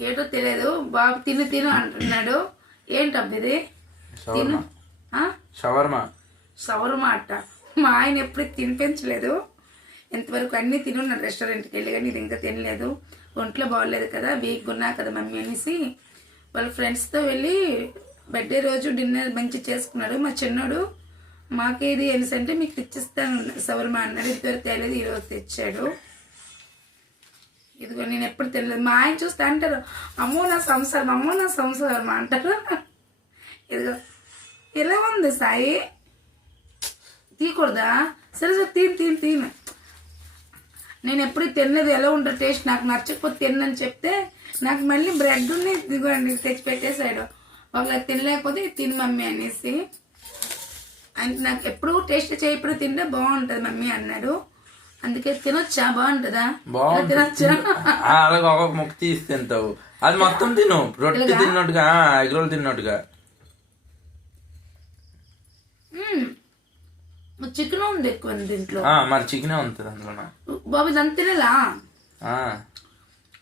ఏటో తెలియదు బాబు తిను తిను అంటున్నాడు. ఏంటబ్బ ఇది? తిను. షవర్మా? షవర్మా సవరమా అట్ట. మా ఆయన ఎప్పుడు తినిపించలేదు. ఇంతవరకు అన్నీ తినున్నాడు రెస్టారెంట్కి వెళ్ళి కానీ ఇది ఇంకా తినలేదు. ఒంట్లో బాగోలేదు కదా వీక్ ఉన్నా కదా మమ్మీ అనేసి. వాళ్ళ ఫ్రెండ్స్తో వెళ్ళి బర్త్డే రోజు డిన్నర్ మంచి చేసుకున్నాడు. మా చిన్నోడు మాకేది ఎనిసంటే మీకు తెచ్చిస్తాను సవర్మా అన్నాడు. ఇద్దరు తేలేదు ఈరోజు తెచ్చాడు. ఇదిగో నేను ఎప్పుడు తెలియదు మా ఆయన చూస్తే అంటారు అమ్మో నా సంసారం అమ్మో నా సంసారం అంటారు. ఇదిగో ఎలా ఉంది సాయి. తీయకూడదా? సరే సరే తీను తీను తీను నేను ఎప్పుడు తినలేదు ఎలా ఉంటుంది టేస్ట్ నాకు నచ్చకపోతే తినని చెప్తే నాకు మళ్ళీ బ్రెడ్ ఉన్నాయి ఇదిగోండి తెచ్చి పెట్టేశాడు. ఒకవేళ తినలేకపోతే తిను మమ్మీ అనేసి. అంటే నాకు ఎప్పుడు టేస్ట్ చేయప్పుడు తింటే బాగుంటుంది మమ్మీ అన్నాడు. అందుకే తినొచ్చా? బాగుంటుందా? బాగుంటుంది. తినొచ్చా? అలాగే ఒక ముక్క తీసి తింటావు. అది మొత్తం తిను. రొట్టె తిన్నట్టుగా ఎగ్రోలు తిన్నట్టుగా. చికెన్ ఉంది ఎక్కువ దీంట్లో. మరి చికెనే ఉంటుంది అందులో బాబు ఇదంతా తినలా?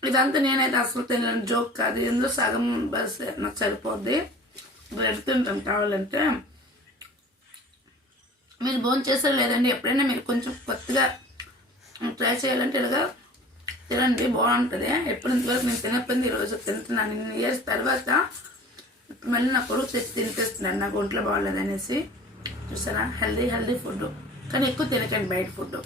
ఇదంతా నేనైతే అసలు తినలేను. జోక్ కాదు. ఇందులో సగం బస్ నాకు సరిపోద్ది. బ్రెడ్ తింటాం కావాలంటే. మీరు భోజనం చేసారు లేదండి? ఎప్పుడైనా మీరు కొంచెం కొత్తగా ట్రై చేయాలంటే ఇలాగా తినండి బాగుంటుంది. ఎప్పుడు ఇంతవరకు నేను తినకపోయింది ఈరోజు తింటున్నాను. ఇన్ని ఇయర్స్ తర్వాత మళ్ళీ నా కొడుకు తెచ్చి తినిపిస్తున్నాను నాకు ఒంట్లో బాగాలేదు అనేసి చూసారా? హెల్దీ హెల్దీ ఫుడ్ కానీ ఎక్కువ తినకండి బయట ఫుడ్